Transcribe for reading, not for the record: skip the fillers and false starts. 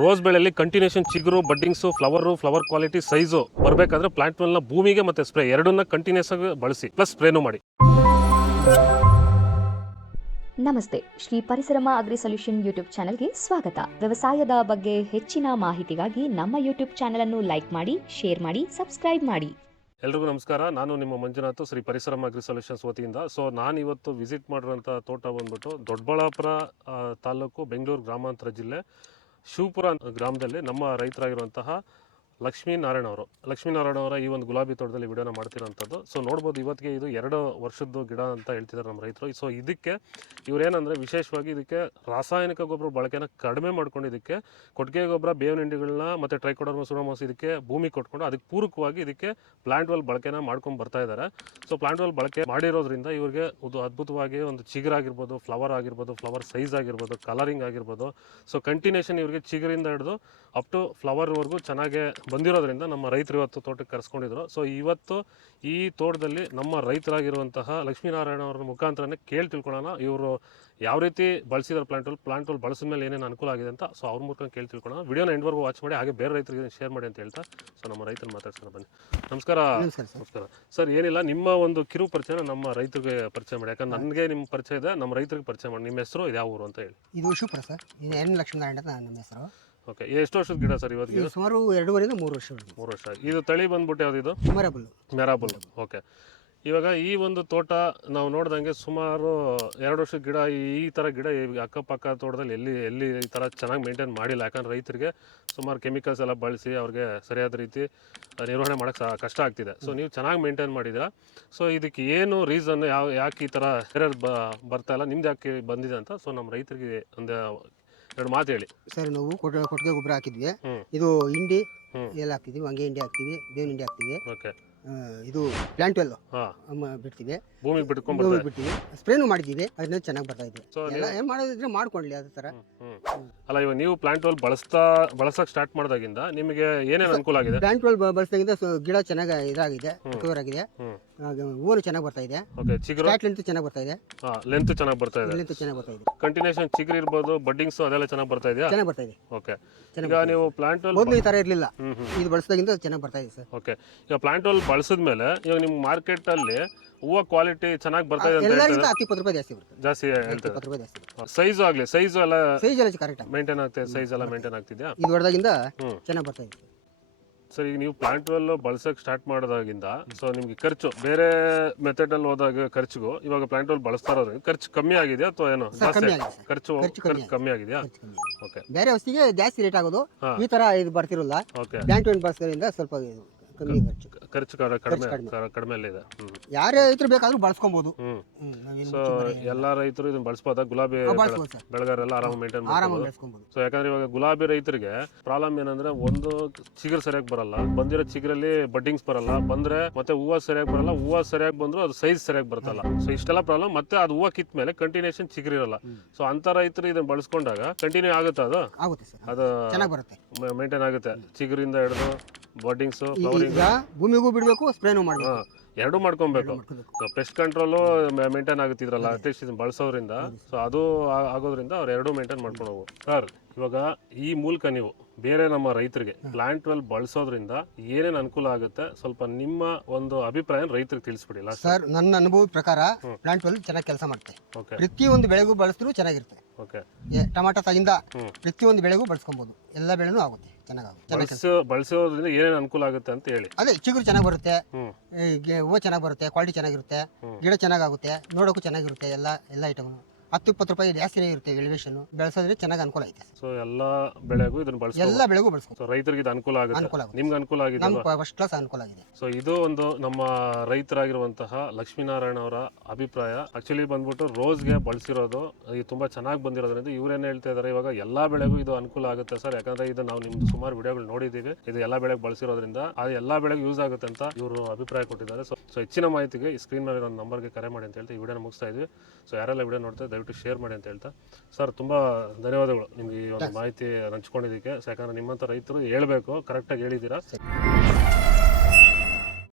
Rose ಬೆಳೆಯಲ್ಲಿ continuation ಚಿಗುರು, ಬಡ್ಡಿಂಗ್ಸು, flower quality, size ಬರಬೇಕಾದ್ರೆ ಪ್ಲಾಂಟ್ ವೆಲ್ನ ಭೂಮಿಗೆ ಮತ್ತು ಸ್ಪ್ರೇ ಎರಡನ್ನ ಕಂಟಿನ್ಯೂಸ್ ಆಗಿ ಬಳಸಿ, ಪ್ಲಸ್ ಸ್ಪ್ರೇನು ಮಾಡಿ. ನಮಸ್ತೆ, Shri Parisarama agri solution YouTube ಚಾನೆಲ್ಗೆ ಸ್ವಾಗತ. ವ್ಯವಸಾಯದ ಬಗ್ಗೆ ಹೆಚ್ಚಿನ ಮಾಹಿತಿಗಾಗಿ ನಮ್ಮ ಯೂಟ್ಯೂಬ್ ಚಾನೆಲ್ ಅನ್ನು ಲೈಕ್ ಮಾಡಿ, ಶೇರ್ ಮಾಡಿ, ಸಬ್ಸ್ಕ್ರೈಬ್ ಮಾಡಿ. ಎಲ್ರಿಗೂ ನಮಸ್ಕಾರ. ನಾನು ನಿಮ್ಮ ಮಂಜುನಾಥ್, ಶ್ರೀ ಪರಿಸರಮ ಅಗ್ರಿ ಸೊಲ್ಯೂಷನ್ಸ್ ವತಿಯಿಂದ. ಸೊ ನಾನು ಇವತ್ತು ವಿಸಿಟ್ ಮಾಡಿರೋಂಥ ತೋಟ ಬಂದ್ಬಿಟ್ಟು ದೊಡ್ಡಬಳ್ಳಾಪುರ ತಾಲೂಕು, ಬೆಂಗಳೂರು ಗ್ರಾಮಾಂತರ ಜಿಲ್ಲೆ, ಶಿವಪುರ ಗ್ರಾಮದಲ್ಲಿ ನಮ್ಮ ರೈತರಾಗಿರುವಂತಹ ಲಕ್ಷ್ಮೀನಾರಾಯಣ ಅವರ ಈ ಒಂದು ಗುಲಾಬಿ ತೋಟದಲ್ಲಿ ವಿಡಿಯೋನ ಮಾಡ್ತಿರೋಂಥದ್ದು. ಸೊ ನೋಡ್ಬೋದು, ಇವತ್ತಿಗೆ ಇದು 2 ವರ್ಷದ್ದು ಗಿಡ ಅಂತ ಹೇಳ್ತಿದ್ದಾರೆ ನಮ್ಮ ರೈತರು. ಸೊ ಇದಕ್ಕೆ ಇವರೇನಂದರೆ ವಿಶೇಷವಾಗಿ ಇದಕ್ಕೆ ರಾಸಾಯನಿಕ ಗೊಬ್ಬರ ಬಳಕೆನ ಕಡಿಮೆ ಮಾಡ್ಕೊಂಡು ಇದಕ್ಕೆ ಕೊಟ್ಟಿಗೆ ಗೊಬ್ಬರ, ಬೇವಿನ ಹಿಂಡಿಗಳನ್ನ ಮತ್ತು ಟ್ರೈಕೋಡರ್ಮಾ ಸುಡೋಮೋಸ್ ಇದಕ್ಕೆ ಭೂಮಿ ಕೊಟ್ಕೊಂಡು ಅದಕ್ಕೆ ಪೂರಕವಾಗಿ ಇದಕ್ಕೆ ಪ್ಲಾಂಟ್ ವೆಲ್ ಬಳಕೆನ ಮಾಡ್ಕೊಂಡು ಬರ್ತಾ ಇದ್ದಾರೆ. ಸೊ ಪ್ಲಾಂಟ್ ವೆಲ್ ಬಳಕೆ ಮಾಡಿರೋದ್ರಿಂದ ಇವರಿಗೆ ಒಂದು ಅದ್ಭುತವಾಗಿ ಒಂದು ಚಿಗುರಾಗಿರ್ಬೋದು, ಫ್ಲವರ್ ಸೈಜ್ ಆಗಿರ್ಬೋದು, ಕಲರಿಂಗ್ ಆಗಿರ್ಬೋದು. ಸೊ ಕಂಟಿನ್ಯೂಷನ್ ಇವರಿಗೆ ಚಿಗುರಿಂದ ಹಿಡಿದು ಅಪ್ ಟು ಫ್ಲವರ್ವರೆಗೂ ಚೆನ್ನಾಗಿ ಬಂದಿರೋದ್ರಿಂದ ನಮ್ಮ ರೈತರು ಇವತ್ತು ತೋಟಕ್ಕೆ ಕರೆಸ್ಕೊಂಡಿದ್ರು. ಸೊ ಇವತ್ತು ಈ ತೋಟದಲ್ಲಿ ನಮ್ಮ ರೈತರಾಗಿರುವಂತಹ ಲಕ್ಷ್ಮೀನಾರಾಯಣ ಅವರ ಮುಖಾಂತರನೇ ಕೇಳಿ ತಿಳ್ಕೊಳ್ಳೋಣ, ಇವರು ಯಾವ ರೀತಿ ಬಳಸಿದಾರೆ ಪ್ಲಾಂಟ್ ವೆಲ್ ಬಳಸಿದ ಮೇಲೆ ಏನೇನು ಅನುಕೂಲ ಆಗಿದೆ ಅಂತ. ಸೊ ಅವ್ರ ಮೂಲಕ ಕೇಳಿ ತಿಳ್ಕೊಳ್ಳೋಣ. ವಿಡಿಯೋನ ಎಂಡ್ವರೆಗೂ ವಾಚ್ ಮಾಡಿ, ಹಾಗೆ ಬೇರೆ ರೈತರಿಗೆ ಶೇರ್ ಮಾಡಿ ಅಂತ ಹೇಳ್ತಾ ಸೊ ನಮ್ಮ ರೈತರು ಮಾತಾಡ್ಸೋಣ ಬನ್ನಿ. ನಮಸ್ಕಾರ ಸರ್. ಏನಿಲ್ಲ, ನಿಮ್ಮ ಒಂದು ಕಿರು ಪರಿಚಯ ನಮ್ಮ ರೈತರಿಗೆ ಪರಿಚಯ ಮಾಡಿ. ಯಾಕಂದ್ರೆ ನನಗೆ ನಿಮ್ಮ ಪರಿಚಯ ಇದೆ, ನಮ್ಮ ರೈತರಿಗೆ ಪರಿಚಯ ಮಾಡಿ. ನಿಮ್ಮ ಹೆಸರು ಯಾವ ಊರು ಅಂತ ಹೇಳಿ. ಇದು ಶಿವಪುರ ಸರ್. ಇದು ಎನ್ ಲಕ್ಷ್ಮೀನಾರಾಯಣ ಅಂತ ನಮ್ಮ ಹೆಸರು. ಓಕೆ, ಎಷ್ಟು ವರ್ಷದ ಗಿಡ ಸರ್ ಇವತ್ತಿಗೆ? ಸುಮಾರು 2.5 3 ವರ್ಷ. 3 ವರ್ಷ. ಇದು ತಳಿ ಬಂದ್ಬಿಟ್ಟು ಯಾವ್ದು? ಮೆರಾಬಲ್. ಓಕೆ, ಇವಾಗ ಈ ಒಂದು ತೋಟ ನಾವು ನೋಡ್ದಂಗೆ ಸುಮಾರು 2 ವರ್ಷದ ಗಿಡ. ಈ ಥರ ಗಿಡ ಅಕ್ಕಪಕ್ಕ ತೋಟದಲ್ಲಿ ಎಲ್ಲಿ ಈ ಥರ ಚೆನ್ನಾಗಿ ಮೇಂಟೈನ್ ಮಾಡಿಲ್ಲ. ಯಾಕಂದ್ರೆ ರೈತರಿಗೆ ಸುಮಾರು ಕೆಮಿಕಲ್ಸ್ ಎಲ್ಲ ಬಳಸಿ ಅವ್ರಿಗೆ ಸರಿಯಾದ ರೀತಿ ನಿರ್ವಹಣೆ ಮಾಡೋಕ್ಕೆ ಕಷ್ಟ ಆಗ್ತಿದೆ. ಸೊ ನೀವು ಚೆನ್ನಾಗಿ ಮೇಂಟೈನ್ ಮಾಡಿದ್ದೀರಾ. ಸೊ ಇದಕ್ಕೆ ಏನು ರೀಸನ್, ಯಾಕೆ ಈ ಥರ ಎರರ್ ಬರ್ತಾ ಇಲ್ಲ, ನಿಮ್ದು ಯಾಕೆ ಬಂದಿದೆ ಅಂತ ಸೊ ನಮ್ಮ ರೈತರಿಗೆ ಒಂದು 2 ಮಾತು ಹೇಳಿ ಸರ್. ನಾವು ಕೊಟ್ಟಿಗೆ ಗೊಬ್ಬರ ಹಾಕಿದ್ವಿ. ಇದು ಹಿಂಡಿ ಎಲ್ಲ ಹಾಕ್ತಿದ್ವಿ, wange ಹಿಂಡಿ ಹಾಕ್ತಿವಿ, ಬೇವಿನ ಹಿಂಡಿ ಹಾಕ್ತಿವಿ. ಓಕೆ, ಇದು ಪ್ಲಾಂಟ್ ವೆಲ್ ಬಿಡ್ತೀವಿ, ಭೂಮಿಗೆ ಬಿಡ್ತೀವಿ, ಸ್ಪ್ರೇನು ಮಾಡಿದ್ದೀವಿ. ಅದನ್ನ ಚೆನ್ನಾಗಿ ಬರ್ತಾ ಇದೆ. ಎಲ್ಲ ಏನು ಮಾಡೋದಿದ್ರೆ ಮಾಡ್ಕೊಳ್ಳಿ ಅದೇ ಥರ. ಅಲ್ಲ, ಇವಾಗ ನೀವು ಪ್ಲಾಂಟ್ ವೆಲ್ ಬಳಸಕ್ಕೆ ಸ್ಟಾರ್ಟ್ ಮಾಡಿದಾಗಿಂದ ನಿಮಗೆ ಏನೇನು ಅನುಕೂಲ ಆಗಿದೆ? ಪ್ಲಾಂಟ್ ವೆಲ್ ಬಳಸಿದಾಗಿಂದ ಗಿಡ ಚೆನ್ನಾಗಿ ಇದಾಗಿದೆ, ಕವರ್ ಆಗಿದೆ, ಹೂವು ಚೆನ್ನಾಗಿ ಬರ್ತಾ ಇದೆ. ಓಕೆ, ಚಿಗುರು ಲೆಂತ್ ಚೆನ್ನಾಗಿ ಬರ್ತಾ ಇದೆ. ಲೆಂತ್ ಚೆನ್ನಾಗಿ ಬರ್ತಾ ಇದೆ. ಕಂಟಿನ್ಯೂಷನ್ ಚಿಗುರು ಇರ್ಬೋದು, ಬಡ್ಡಿಂಗ್ಸ್ ಅದೆಲ್ಲ ಚೆನ್ನಾಗಿ ಬರ್ತಾ ಇದೆಯಾ? ಚೆನ್ನಾಗಿ ಬರ್ತಾ ಇದೆ. ಓಕೆ, ಈಗ ನೀವು ಪ್ಲಾಂಟ್ ವೆಲ್ ಮೊದಲು ಈ ಥರ ಇರಲಿಲ್ಲ, ಇದು ಬಳಸಿದಾಗಿಂದ ಚೆನ್ನಾಗಿ ಬರ್ತಾ ಇದೆ ಸರ್. ಓಕೆ, ಈಗ ಪ್ಲಾಂಟ್ ವೆಲ್ ಬಳಸಿದ್ಮೇಲೆ ಇವಾಗ ನಿಮ್ಮ ಮಾರ್ಕೆಟ್ ಅಲ್ಲಿ ಹೂವು ಕ್ವಾಲಿಟಿ ಚೆನ್ನಾಗಿ ಬರ್ತಾ ಇದೆ ಅಂತ ಎಲ್ಲರಿಗಿಂತ 10-20 ರೂಪಾಯಿ ಜಾಸ್ತಿ ಬರುತ್ತೆ. ಜಾಸ್ತಿ ಹೇಳ್ತಾರೆ. 10 ರೂಪಾಯಿ ಜಾಸ್ತಿ. ಸೈಜು ಆಗ್ಲಿ, ಸೈಜ್ ಎಲ್ಲ ಕರೆಕ್ಟ್ ಮೇಂಟೈನ್ ಆಗ್ತಿದೆ, ಸೈಜ್ ಎಲ್ಲ ಮೇಂಟೈನ್ ಆಗ್ತಿದ್ಯಾ? ಇದು ಹೊಡೆದಾಗಿಂದ ಚೆನ್ನಾಗಿ ಬರ್ತಾ ಇದೆ ಸರ್. ಈಗ ನೀವು ಪ್ಲಾಂಟ್ ವೆಲ್ ಬಳಸಕ್ಕೆ ಸ್ಟಾರ್ಟ್ ಮಾಡೋದಾಗಿಂದ ಸೊ ನಿಮ್ಗೆ ಖರ್ಚು ಬೇರೆ ಮೆಥಡ್ ಅಲ್ಲಿ ಹೋದಾಗ ಖರ್ಚಿಗೂ ಇವಾಗ ಪ್ಲಾಂಟ್ ವೆಲ್ ಬಳಸ್ತಾ ಇರೋದ್ರಿಂದ ಖರ್ಚು ಕಮ್ಮಿ ಆಗಿದೆಯಾ ಅಥವಾ ಏನೋ ಖರ್ಚು ಕಮ್ಮಿ ಆಗಿದೆಯಾ? ಓಕೆ, ಬೇರೆ ವಸ್ತಿಗೆ ಜಾಸ್ತಿ ರೇಟ್ ಆಗೋದು, ಈ ತರ ಇದು ಬರ್ತಿರಲ್ಲ. ಓಕೆ, ಪ್ಲಾಂಟ್ ವೆಲ್ ಬಳಸೋದ್ರಿಂದ ಸ್ವಲ್ಪ ಕಮ್ಮಿ ಖರ್ಚು ಕಡಿಮೆ ಇದೆ. ಯಾರೇ ರೈತರು ಬೇಕಾದ್ರೂ ಬಳಸ್ಕೊಬಹುದು. ಸೊ ಎಲ್ಲಾ ರೈತರು ಇದನ್ನ ಬಳಸಬಹುದಾ? ಗುಲಾಬಿ ಬೆಳೆಗಾರರೆಲ್ಲ ಆರಾಮ ಮೇಂಟೈನ್ ಮಾಡ್ಬೋದು. ಸೊ ಯಾಕಂದ್ರೆ ಇವಾಗ ಗುಲಾಬಿ ರೈತರಿಗೆ ಪ್ರಾಬ್ಲಮ್ ಏನಂದ್ರೆ, ಒಂದು ಚಿಗುರು ಸರಿಯಾಗಿ ಬರಲ್ಲ, ಬಂದಿರೋ ಚಿಗುರಲ್ಲಿ ಬಡ್ಡಿಂಗ್ಸ್ ಬರಲ್ಲ, ಬಂದ್ರೆ ಮತ್ತೆ ಹೂವು ಸರಿಯಾಗಿ ಬರಲ್ಲ, ಹೂವು ಸರಿಯಾಗಿ ಬಂದ್ರು ಅದು ಸೈಜ್ ಸರಿಯಾಗಿ ಬರ್ತಲ್ಲ. ಸೊ ಇಷ್ಟೆಲ್ಲ ಪ್ರಾಬ್ಲಮ್. ಮತ್ತೆ ಅದು ಹೂವು ಕಿತ್ತ ಮೇಲೆ ಕಂಟಿನ್ಯೂಷನ್ ಚಿಗುರು ಇರಲ್ಲ. ಸೊ ಅಂತ ರೈತರು ಇದನ್ನ ಬಳಸ್ಕೊಂಡಾಗ ಕಂಟಿನ್ಯೂ ಆಗುತ್ತೆ, ಅದು ಮೇಂಟೈನ್ ಆಗುತ್ತೆ. ಚಿಗುರಿಂದ ಹಿಡಿದು ಬಡ್ಡಿಂಗ್ಸ್, ಭೂಮಿಗೂ ಬಿಡಬೇಕು, ಸ್ಪ್ರೇನು ಮಾಡಬೇಕು, ಎರಡೂ ಮಾಡ್ಕೊಬೇಕು. ಪೆಸ್ಟ್ ಕಂಟ್ರೋಲು ಮೇಂಟೈನ್ ಆಗುತ್ತಿದ್ರಲ್ಲ ಅಟ್ಲೀಸ್ಟ್ ಇದನ್ನ ಬಳಸೋದ್ರಿಂದ. ಸೊ ಅದು ಆಗೋದ್ರಿಂದ ಅವ್ರು ಎರಡೂ ಮೇಂಟೈನ್ ಮಾಡ್ಕೊಂಡು ಹೋಗು. ಸರ್, ಇವಾಗ ಈ ಮೂಲಕ ನೀವು ಬೇರೆ ನಮ್ಮ ರೈತರಿಗೆ ಪ್ಲಾಂಟ್ ವೆಲ್ ಬಳಸೋದ್ರಿಂದ ಏನೇನು ಅನುಕೂಲ ಆಗುತ್ತೆ, ಸ್ವಲ್ಪ ನಿಮ್ಮ ಒಂದು ಅಭಿಪ್ರಾಯ ರೈತರಿಗೆ ತಿಳಿಸ್ಬಿಡಿ. ಸರ್, ನನ್ನ ಅನುಭವದ ಪ್ರಕಾರ ಪ್ಲಾಂಟ್ ವೆಲ್ ಚೆನ್ನಾಗಿ ಕೆಲಸ ಮಾಡುತ್ತೆ. ಪ್ರತಿಯೊಂದು ಬೆಳೆಗೂ ಬಳಸಿದ್ರು ಚೆನ್ನಾಗಿರುತ್ತೆ. ಟೊಮಾಟೊ ತಗಿಂದ ಪ್ರತಿಯೊಂದು ಬೆಳೆಗೂ ಬಳಸ್ಕೊಬಹುದು, ಎಲ್ಲ ಬೆಳೆನೂ ಆಗುತ್ತೆ, ಬಳಸೋದ್ರಿಂದ ಏನೇನು ಅನುಕೂಲ ಆಗುತ್ತೆ ಅಂತ ಹೇಳಿ. ಅದೇ ಚಿಗುರು ಚೆನ್ನಾಗಿ ಬರುತ್ತೆ, ಹೂವು ಚೆನ್ನಾಗಿ ಬರುತ್ತೆ, ಕ್ವಾಲಿಟಿ ಚೆನ್ನಾಗಿರುತ್ತೆ, ಗಿಡ ಚೆನ್ನಾಗುತ್ತೆ, ನೋಡೋಕ್ಕೂ ಚೆನ್ನಾಗಿರುತ್ತೆ. ಎಲ್ಲ ಐಟಮ್ 10-20 ರೂಪಾಯಿ ಜಾಸ್ತಿನೇ ಇರುತ್ತೆ. ಎಲಿವೇಶನ್ ಬೆಳೆಸೋದ್ರೆ ಚೆನ್ನಾಗಿ ಅನುಕೂಲ ಐತೆ. ಸೊ ಎಲ್ಲ ಬೆಳೆಗೂ ಇದನ್ನ ಬಳಸಬಹುದು, ಎಲ್ಲ ಬೆಳೆಗೂ ಬಳಸಬಹುದು. ರೈತರಿಗೆ ಇದು ಅನುಕೂಲ ಆಗುತ್ತೆ, ನಿಮ್ಗೆ ಅನುಕೂಲ ಆಗಿದೆ, ಫಸ್ಟ್ ಕ್ಲಾಸ್ ಅನುಕೂಲ ಆಗಿದೆ. ಸೊ ಇದು ಒಂದು ನಮ್ಮ ರೈತರಾಗಿರುವಂತಹ ಲಕ್ಷ್ಮೀನಾರಾಯಣ ಅವರ ಅಭಿಪ್ರಾಯ. ಆಕ್ಚುಲಿ ಬಂದ್ಬಿಟ್ಟು ರೋಸ್ಗೆ ಬಳಸಿರೋದು ಇದು ತುಂಬಾ ಚೆನ್ನಾಗಿ ಬಂದಿರೋದ್ರಿಂದ ಇವ್ರೇನು ಹೇಳ್ತಾ ಇದಾರೆ, ಇವಾಗ ಎಲ್ಲಾ ಬೆಳೆಗೂ ಇದು ಅನುಕೂಲ ಆಗುತ್ತೆ ಸರ್. ಯಾಕಂದ್ರೆ ಇದು ನಾವು ನಿಮ್ದು ಸುಮಾರು ವಿಡಿಯೋಗಳು ನೋಡಿದೀವಿ, ಇದು ಎಲ್ಲಾ ಬೆಳೆಗೆ ಬಳಸಿರೋದ್ರಿಂದ ಅದು ಎಲ್ಲಾ ಬೆಳೆಗೆ ಯೂಸ್ ಆಗುತ್ತೆ ಅಂತ ಇವರು ಅಭಿಪ್ರಾಯ ಕೊಟ್ಟಿದ್ದಾರೆ. ಸೊ ಹೆಚ್ಚಿನ ಮಾಹಿತಿಗೆ ಈ ಸ್ಕ್ರೀನ್ ಮೇಲೆ ಇರೋ ನಂಬರ್ಗೆ ಕರೆ ಮಾಡಿ ಅಂತ ಹೇಳ್ತಾ ಈ ವಿಡಿಯೋನ ಮುಗಿಸ್ತಾ ಇದ್ವಿ. ಸೊ ಯಾರೆಲ್ಲ ವಿಡಿಯೋ ನೋಡ್ತಾರೆ ದಯವಿಟ್ಟು ಶೇರ್ ಮಾಡಿ ಅಂತ ಹೇಳ್ತಾ, ಸರ್ ತುಂಬಾ ಧನ್ಯವಾದಗಳು ನಿಮ್ಗೆ ಈ ಒಂದು ಮಾಹಿತಿ ಹಂಚ್ಕೊಂಡಿದ್ದಕ್ಕೆ. ಯಾಕಂದ್ರೆ ನಿಮ್ಮಂತ ರೈತರು ಹೇಳ್ಬೇಕು, ಕರೆಕ್ಟಾಗಿ ಹೇಳಿದ್ದೀರಾ.